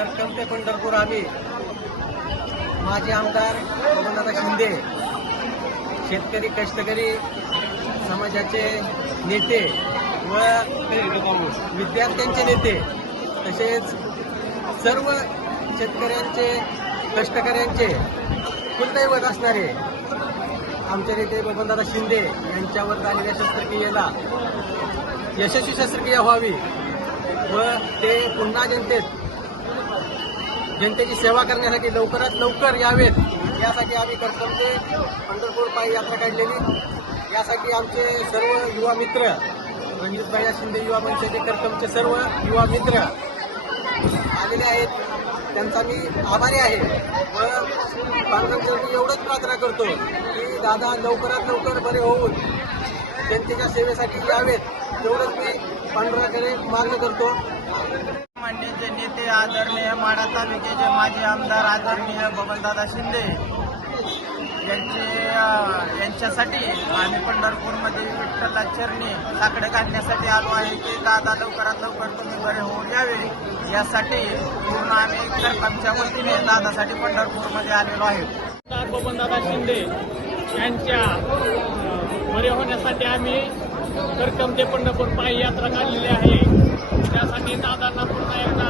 करकम ते पंढरपूर आम्ही. माजी आमदार बबनदादा शिंदे. शेतकरी कष्टकरी समाजाचे नेते व विद्यार्थ्यांचे नेते तसेच सर्व शेतकऱ्यांचे कष्टकऱ्यांचे कुलदैवत असणारे आमचे नेते बबनदादा शिंदे यांच्यावर झालेल्या शस्त्रक्रियेला यशस्वी शस्त्रक्रिया व्हावी व ते पुन्हा जनतेत जनतेची सेवा करण्यासाठी लवकरात लवकर यावेत. यासाठी आम्ही कर्तव्य पंढरपूर पायी यात्रा काढलेली. यासाठी आमचे सर्व युवा मित्र रणजितभाई भैया शिंदे युवा मंचाचे करकमचे सर्व युवा मित्र आलेले आहेत. त्यांचा मी आभारी आहे. व पालकांसाठी एवढंच प्रार्थना करतो की दादा लवकरात लवकर बरे होऊन जनतेच्या सेवेसाठी यावेत. तेवढंच मी पांढराकडे मागणी करतो. मान्यचे आदरणीय माढा तालुक्याचे माजी आमदार आदरणीय बबनदादा शिंदे यांचे यांच्यासाठी आम्ही पंढरपूरमध्ये विठ्ठलला चरणी लाकडे काढण्यासाठी आलो आहे की दादा लवकरात लवकर तुम्ही बरे होऊन यावे. यासाठी पूर्ण आम्ही आमच्या वतीने दादासाठी पंढरपूरमध्ये आलेलो आहे. बबनदादा शिंदे यांच्या बरे होण्यासाठी आम्ही करकम ते पंढरपूर पायी यात्रा काढलेली आहे. त्यासाठी दादांना पुन्हा एकदा